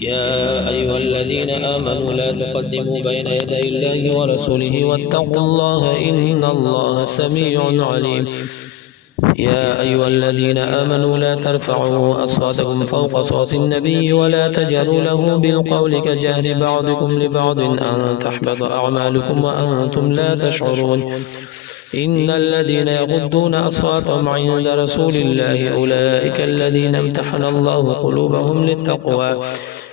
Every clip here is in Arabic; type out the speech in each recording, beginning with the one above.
يا أيها الذين آمنوا لا تقدموا بين يدي الله ورسوله واتقوا الله إن الله سميع عليم. يا أيها الذين آمنوا لا ترفعوا أصواتكم فوق صوت النبي ولا تجهروا له بالقول كجهر بعضكم لبعض أن تحبط أعمالكم وأنتم لا تشعرون. إن الذين يغضون أصواتهم عند رسول الله أولئك الذين امتحن الله قلوبهم للتقوى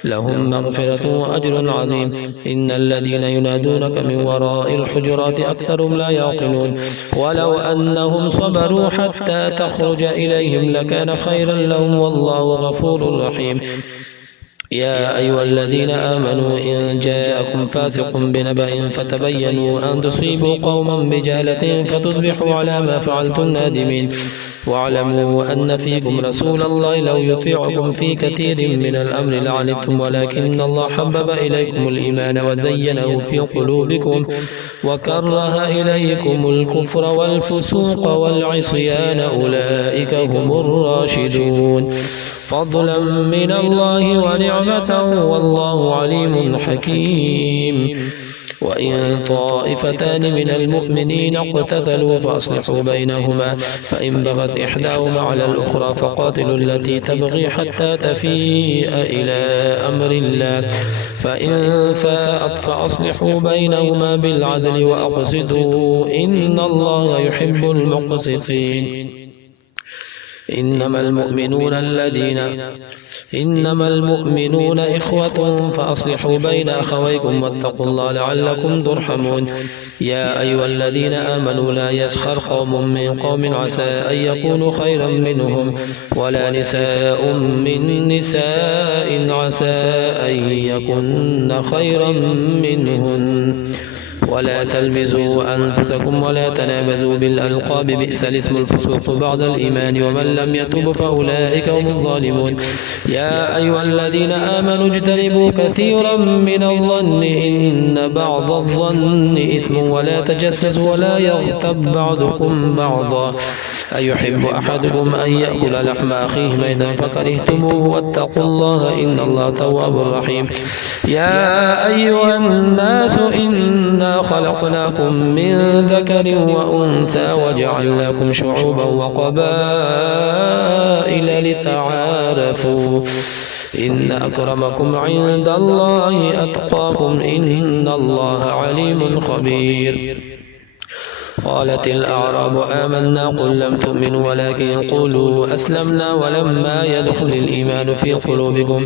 لهم مغفرة وأجر عظيم. إن الذين ينادونك من وراء الحجرات أكثرهم لا يعقلون. ولو أنهم صبروا حتى تخرج إليهم لكان خيرا لهم والله غفور رحيم. يا أيها الذين آمنوا إن جاءكم فاسق بنبأ فتبينوا أن تصيبوا قوما بجهالة فتصبحوا على ما فعلتم نادمين. واعلموا أن فيكم رسول الله لو يطيعكم في كثير من الأمر لعنتم ولكن الله حبب إليكم الإيمان وزينه في قلوبكم وكره إليكم الكفر والفسوق والعصيان أولئك هم الراشدون فضلا من الله ونعمة والله عليم حكيم. وإن طائفتان من المؤمنين اقتتلوا فأصلحوا بينهما فإن بغت إحداهما على الأخرى فقاتلوا التي تبغي حتى تفيء إلى أمر الله فإن فاءت فأصلحوا بينهما بالعدل وأقسطوا إن الله يحب المقسطين. إنما المؤمنون إخوة فأصلحوا بين أخويكم واتقوا الله لعلكم ترحمون. يا أيها الذين آمنوا لا يسخر قوم من قوم عسى أن يكونوا خيرا منهم ولا نساء من نساء عسى أن يكن خيرا منهن ولا تلمزوا أنفسكم ولا تنابزوا بالألقاب بئس الاسم الفسوق بعد الإيمان ومن لم يتب فأولئك هم الظالمون. يا أيها الذين آمنوا اجتنبوا كثيرا من الظن إن بعض الظن إثم ولا تجسسوا ولا يغتب بعضكم بعضا أيحب أحدكم أن يأكل لحم أخيه ميتا فكرهتموه واتقوا الله إن الله تواب رحيم. يا أيها الناس إنا خلقناكم من ذكر وأنثى وجعلناكم شعوبا وقبائل لتعارفوا إن أكرمكم عند الله أتقاكم إن الله عليم خبير. قالت الأعراب آمنا قل لم تؤمنوا ولكن قولوا أسلمنا ولما يدخل الإيمان في قلوبكم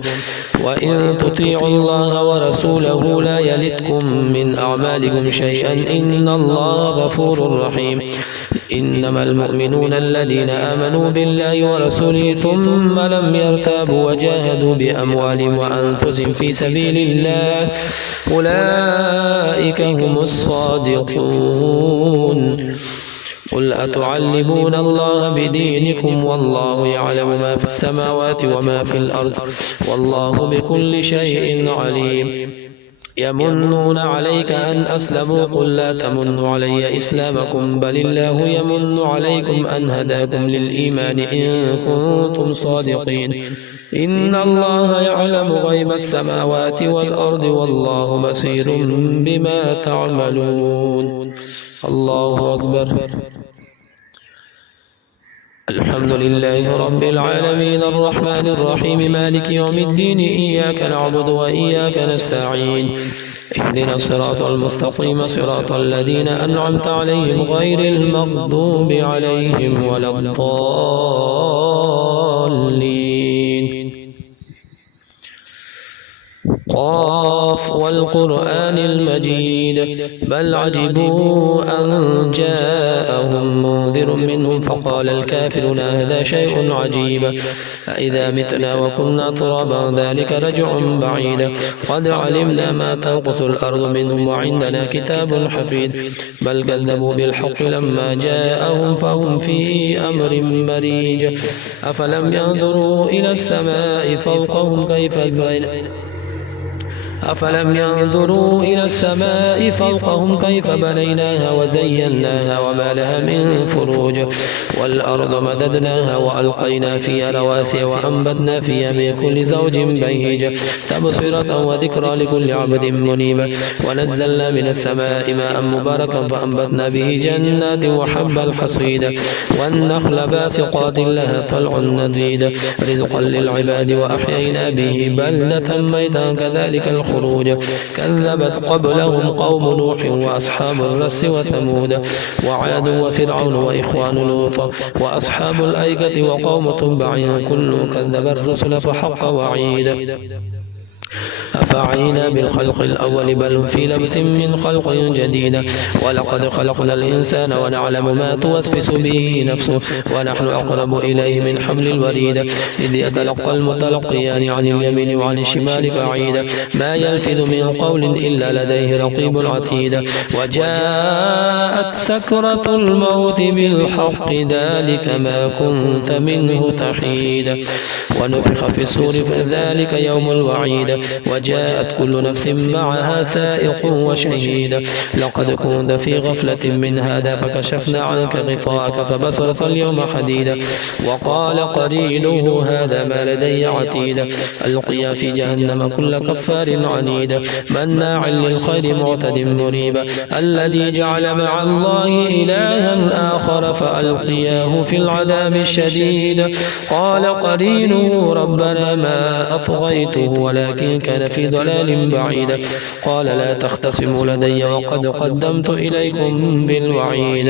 وإن تطيعوا الله ورسوله لا يلتكم من أعمالكم شيئا إن الله غفور رحيم. إنما المؤمنون الذين آمنوا بالله ورسوله ثم لم يرتابوا وجاهدوا بأموالهم وأنفسهم في سبيل الله أولئك هم الصادقون. قل أتعلمون الله بدينكم والله يعلم ما في السماوات وما في الأرض والله بكل شيء عليم. يمنون عليك أن أسلموا قل لا تمنوا علي إسلامكم بل الله يمن عليكم أن هداكم للإيمان إن كنتم صادقين. إن الله يعلم غيب السماوات والأرض والله بصير بما تعملون. الله أكبر. الحمد لله رب العالمين الرحمن الرحيم مالك يوم الدين إياك نعبد وإياك نستعين اهدنا الصراط المستقيم صراط الذين أنعمت عليهم غير المغضوب عليهم ولا الضالين. قاف والقرآن المجيد بل عجبوا أن جاءهم منذر منهم فقال الكافرون هذا شيء عجيب أإذا متنا وكنا ترابا ذلك رجع بعيد قد علمنا ما تنقص الأرض منهم وعندنا كتاب حفيظ بل كذبوا بالحق لما جاءهم فهم في أمر مريج أفلم ينظروا إلى السماء فوقهم أفلم ينظروا إلى السماء فوقهم كيف بنيناها وزيناها وما لها من فروج والأرض مددناها وألقينا فيها رواسي وأنبتنا فيها من كل زوج بهيج تبصرة وذكرى لكل عبد منيب ونزلنا من السماء ماء مباركا فأنبتنا به جنات وحب الحصيد والنخل باسقات لها طلع نديد رزقا للعباد وأحيينا به بلدة ميتا كذلك الخروج كذبت قبلهم قوم نوح وأصحاب الرس وثمود وعاد وفرعون وإخوان لوط وأصحاب الأيكة وقوم تبع كل كذب الرسل فحق وعيد أفعينا بالخلق الأول بل في لبس من خلق جديد ولقد خلقنا الإنسان ونعلم ما توسوس به نفسه ونحن أقرب إليه من حبل الوريد إذ يتلقى المتلقيان عن اليمين وعن الشمال قعيدا ما يلفظ من قول إلا لديه رقيب عتيد وجاءت سكرة الموت بالحق ذلك ما كنت منه تحيد ونفخ في الصور فذلك يوم الوعيد وجاءت كل نفس معها سائق وشهيد لقد كنت في غفلة من هذا فكشفنا عنك غطاءك فبصرك اليوم حديدا وقال قرينه هذا ما لدي عتيد ألقيا في جهنم كل كفار عنيد مناع للخير معتد مريب الذي جعل مع الله إلها آخر فألقياه في العذاب الشديد قال قرينه ربنا ما أطغيته ولكن كان في ضلال بعيد قال لا تختصموا لدي وقد قدمت إليكم بالوعيد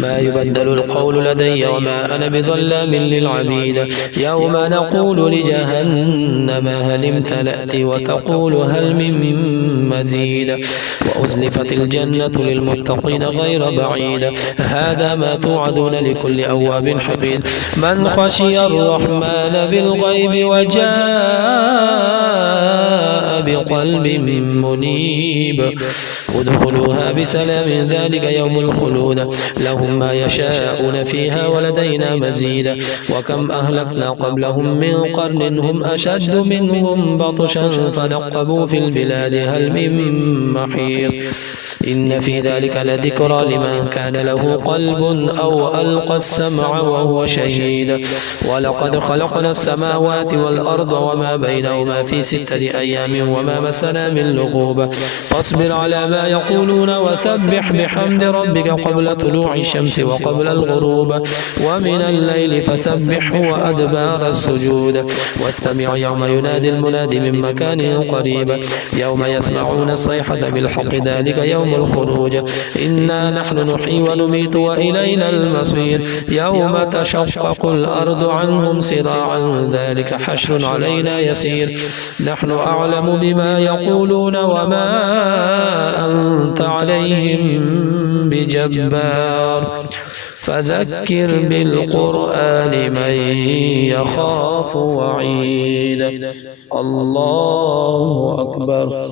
ما يبدل القول لدي وما أنا بظلام للعبيد يوم نقول لجهنم هل امتلأت وتقول هل من مزيد وأزلفت الجنة للمتقين غير بعيد هذا ما توعدون لكل أواب حفيظ من خشي الرحمن بالغيب وجاء بقلب منيب ادخلوها بسلام ذلك يوم الخلود لهم ما يشاءون فيها ولدينا مزيد وكم أهلكنا قبلهم من قرن هم أشد منهم بطشا فنقبوا في البلاد هل من محيص إن في ذلك لذكرى لمن كان له قلب أو ألقى السمع وهو شهيد ولقد خلقنا السماوات والأرض وما بينهما في 6 أيام وما مسنا من لغوب فاصبر على ما يقولون وسبح بحمد ربك قبل طلوع الشمس وقبل الغروب ومن الليل فسبحه وأدبار السجود واستمع يوم ينادي المنادي من مكان قريب يوم يسمعون الصيحة بالحق ذلك يوم الخروج إنا نحن نحيي ونميت وإلينا المصير يوم تشقق الأرض عنهم سراعا ذلك حشر علينا يسير نحن أعلم بما يقولون وما أنت عليهم بجبار فذكر بالقرآن من يخاف وعيد الله أكبر.